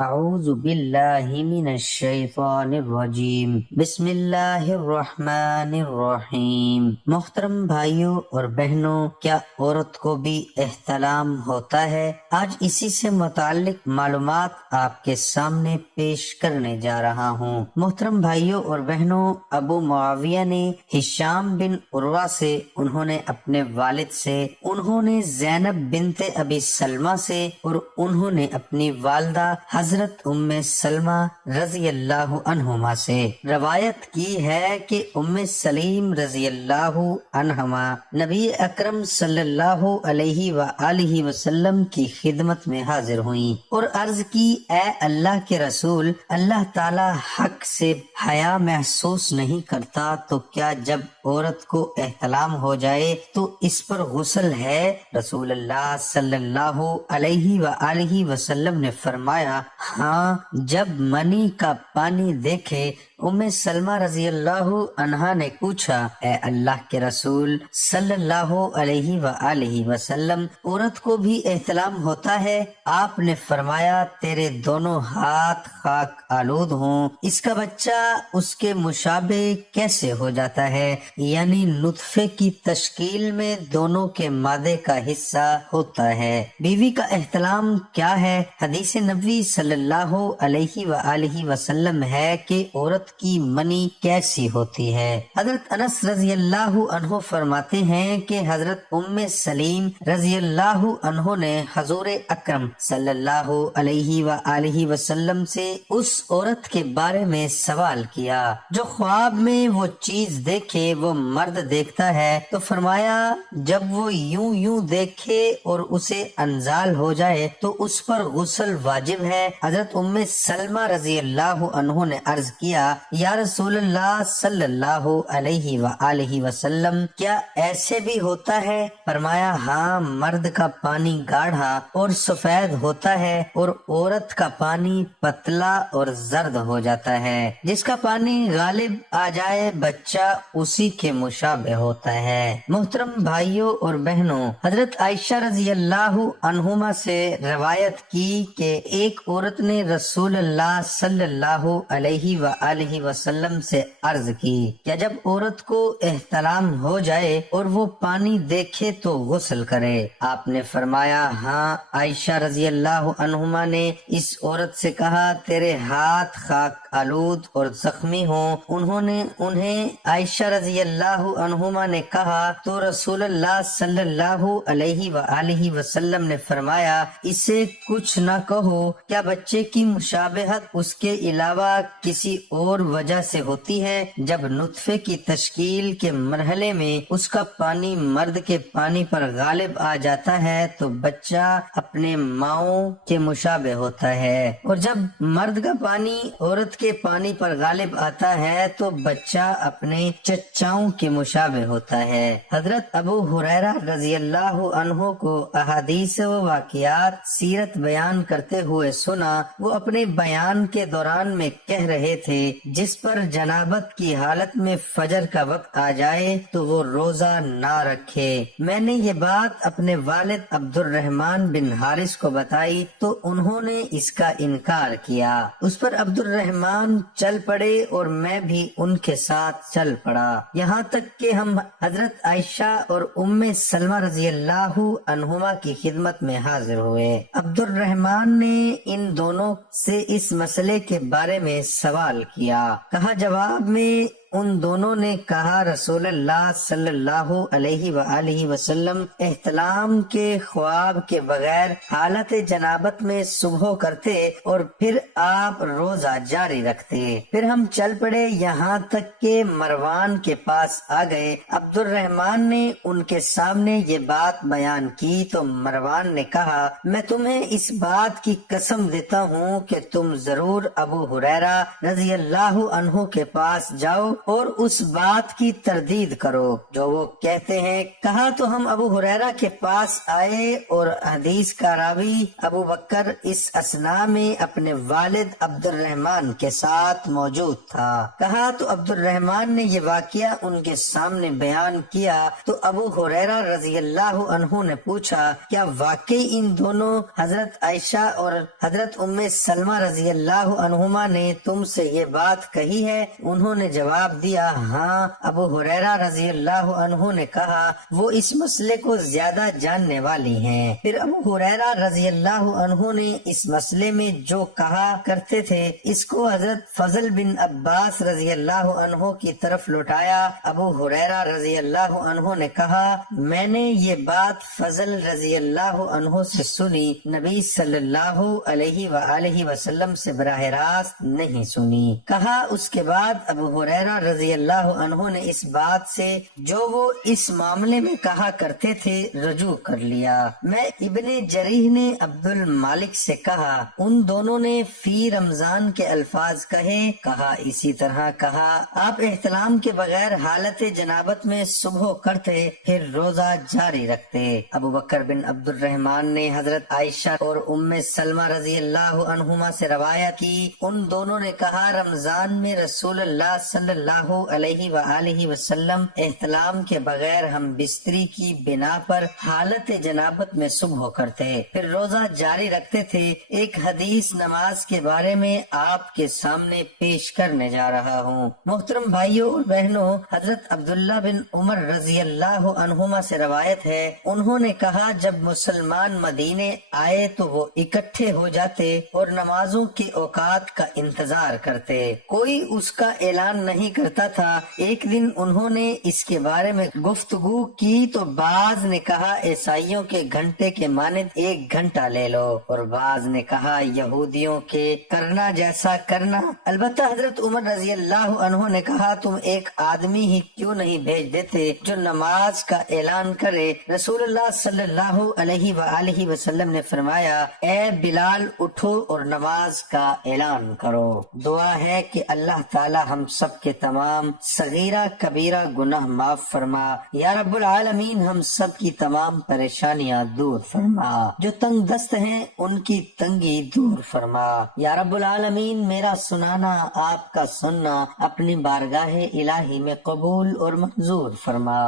اعوذ باللہ من الشیطان الرجیم بسم اللہ الرحمن الرحیم۔ محترم بھائیوں اور بہنوں، کیا عورت کو بھی احتلام ہوتا ہے؟ آج اسی سے متعلق معلومات آپ کے سامنے پیش کرنے جا رہا ہوں۔ محترم بھائیوں اور بہنوں، ابو معاویہ نے ہشام بن عروہ سے، انہوں نے اپنے والد سے، انہوں نے زینب بنت ابی سلمہ سے، اور انہوں نے اپنی والدہ حضرت ام سلمہ رضی اللہ عنہما سے روایت کی ہے کہ ام سلیم رضی اللہ عنہما نبی اکرم صلی اللہ علیہ وآلہ وسلم کی خدمت میں حاضر ہوئیں اور عرض کی، اے اللہ کے رسول، اللہ تعالی حق سے حیا محسوس نہیں کرتا تو کیا جب عورت کو احتلام ہو جائے تو اس پر غسل ہے؟ رسول اللہ صلی اللہ علیہ وآلہ وسلم نے فرمایا، ہاں، جب منی کا پانی دیکھے۔ ام سلمہ رضی اللہ عنہا نے پوچھا، اے اللہ کے رسول صلی اللہ علیہ وآلہ وسلم، عورت کو بھی احتلام ہوتا ہے؟ آپ نے فرمایا، تیرے دونوں ہاتھ خاک آلود ہوں، اس کا بچہ اس کے مشابہ کیسے ہو جاتا ہے؟ یعنی نطفے کی تشکیل میں دونوں کے مادے کا حصہ ہوتا ہے۔ بیوی کا احتلام کیا ہے؟ حدیث نبوی صلی اللہ علیہ وآلہ وسلم ہے کہ عورت کی منی کیسی ہوتی ہے۔ حضرت انس رضی اللہ عنہ فرماتے ہیں کہ حضرت ام سلیم رضی اللہ عنہ نے حضور اکرم صلی اللہ علیہ وآلہ وسلم سے اس عورت کے بارے میں سوال کیا جو خواب میں وہ چیز دیکھے وہ مرد دیکھتا ہے، تو فرمایا، جب وہ یوں یوں دیکھے اور اسے انزال ہو جائے تو اس پر غسل واجب ہے۔ حضرت ام سلمہ رضی اللہ عنہ نے عرض کیا، یا رسول اللہ صلی اللہ علیہ وآلہ وسلم، کیا ایسے بھی ہوتا ہے؟ فرمایا، ہاں، مرد کا پانی گاڑھا اور سفید ہوتا ہے اور عورت کا پانی پتلا اور زرد ہو جاتا ہے۔ جس کا پانی غالب آ جائے بچہ اسی کے مشابہ ہوتا ہے۔ محترم بھائیوں اور بہنوں، حضرت عائشہ رضی اللہ عنہما سے روایت کی کہ ایک عورت نے رسول اللہ صلی اللہ علیہ وآلہ وسلم سے عرض کی، کیا جب عورت کو احتلام ہو جائے اور وہ پانی دیکھے تو غسل کرے؟ آپ نے فرمایا، ہاں۔ عائشہ رضی اللہ عنہما نے اس عورت سے کہا، تیرے ہاتھ خاک آلود اور زخمی ہوں۔ انہوں نے انہیں عائشہ رضی اللہ عنہما نے کہا تو رسول اللہ صلی اللہ علیہ وآلہ وسلم نے فرمایا، اسے کچھ نہ کہو، کیا بچے کی مشابہت اس کے علاوہ کسی اور وجہ سے ہوتی ہے؟ جب نطفے کی تشکیل کے مرحلے میں اس کا پانی مرد کے پانی پر غالب آ جاتا ہے تو بچہ اپنے ماؤں کے مشابہ ہوتا ہے، اور جب مرد کا پانی عورت کے پانی پر غالب آتا ہے تو بچہ اپنے چچاؤں کے مشابہ ہوتا ہے۔ حضرت ابو ہریرہ رضی اللہ عنہ کو احادیث و واقعات سیرت بیان کرتے ہوئے سنا، وہ اپنے بیان کے دوران میں کہہ رہے تھے، جس پر جنابت کی حالت میں فجر کا وقت آ جائے تو وہ روزہ نہ رکھے۔ میں نے یہ بات اپنے والد عبد الرحمن بن حارث کو بتائی تو انہوں نے اس کا انکار کیا۔ اس پر عبد الرحمن چل پڑے اور میں بھی ان کے ساتھ چل پڑا، یہاں تک کہ ہم حضرت عائشہ اور ام سلمہ رضی اللہ عنہما کی خدمت میں حاضر ہوئے۔ عبد الرحمن نے ان دونوں سے اس مسئلے کے بارے میں سوال کیا۔ کہا، جواب میں ان دونوں نے کہا، رسول اللہ صلی اللہ علیہ وآلہ وسلم احتلام کے خواب کے بغیر حالت جنابت میں صبح کرتے اور پھر آپ روزہ جاری رکھتے۔ پھر ہم چل پڑے یہاں تک کہ مروان کے پاس آ گئے۔ عبد الرحمن نے ان کے سامنے یہ بات بیان کی تو مروان نے کہا، میں تمہیں اس بات کی قسم دیتا ہوں کہ تم ضرور ابو ہریرہ رضی اللہ عنہ کے پاس جاؤ اور اس بات کی تردید کرو جو وہ کہتے ہیں۔ کہا تو ہم ابو ہریرہ کے پاس آئے اور حدیث کا راوی ابو بکر اس اثنا میں اپنے والد عبد الرحمن کے ساتھ موجود تھا۔ کہا تو عبد الرحمن نے یہ واقعہ ان کے سامنے بیان کیا تو ابو ہریرہ رضی اللہ عنہ نے پوچھا کیا واقعی ان دونوں حضرت عائشہ اور حضرت ام سلمہ رضی اللہ عنہما نے تم سے یہ بات کہی ہے؟ انہوں نے جواب دیا ہاں۔ ابو ہریرہ رضی اللہ عنہ نے کہا وہ اس مسئلے کو زیادہ جاننے والی ہیں۔ پھر ابو ہریرہ رضی اللہ عنہ نے اس مسئلے میں جو کہا کرتے تھے اس کو حضرت فضل بن عباس رضی اللہ عنہ کی طرف لوٹایا۔ ابو ہریرہ رضی اللہ عنہ نے کہا میں نے یہ بات فضل رضی اللہ عنہ سے سنی، نبی صلی اللہ علیہ وآلہ وسلم سے براہ راست نہیں سنی۔ کہا اس کے بعد ابو ہریرہ رضی اللہ عنہ نے اس بات سے جو وہ اس معاملے میں کہا کرتے تھے رجوع کر لیا۔ میں ابن جریح نے عبد المالک سے کہا ان دونوں نے فی رمضان کے الفاظ کہے؟ کہا اسی طرح کہا۔ آپ احتلام کے بغیر حالت جنابت میں صبح کرتے پھر روزہ جاری رکھتے۔ ابو بکر بن عبد الرحمن نے حضرت عائشہ اور ام سلمہ رضی اللہ عنہما سے روایت کی، ان دونوں نے کہا رمضان میں رسول اللہ صلی اللہ علیہ وآلہ وسلم احتلام کے بغیر ہم بستری کی بنا پر حالت جنابت میں صبح کرتے پھر روزہ جاری رکھتے تھے۔ ایک حدیث نماز کے بارے میں آپ کے سامنے پیش کرنے جا رہا ہوں۔ محترم بھائیوں اور بہنوں، حضرت عبداللہ بن عمر رضی اللہ عنہما سے روایت ہے انہوں نے کہا جب مسلمان مدینے آئے تو وہ اکٹھے ہو جاتے اور نمازوں کے اوقات کا انتظار کرتے، کوئی اس کا اعلان نہیں کرتا تھا۔ ایک دن انہوں نے اس کے بارے میں گفتگو کی تو بعض نے کہا عیسائیوں کے گھنٹے کے مانند 1 گھنٹہ لے لو، اور بعض نے کہا یہودیوں کے کرنا جیسا کرنا۔ البتہ حضرت عمر رضی اللہ عنہ نے کہا تم ایک آدمی ہی کیوں نہیں بھیج دیتے جو نماز کا اعلان کرے؟ رسول اللہ صلی اللہ علیہ وآلہ وسلم نے فرمایا اے بلال اٹھو اور نماز کا اعلان کرو۔ دعا ہے کہ اللہ تعالی ہم سب کے تمام صغیرہ کبیرہ گناہ معاف فرما۔ یا رب العالمین ہم سب کی تمام پریشانیاں دور فرما، جو تنگ دست ہیں ان کی تنگی دور فرما۔ یا رب العالمین میرا سنانا آپ کا سننا اپنی بارگاہ الہی میں قبول اور منظور فرما۔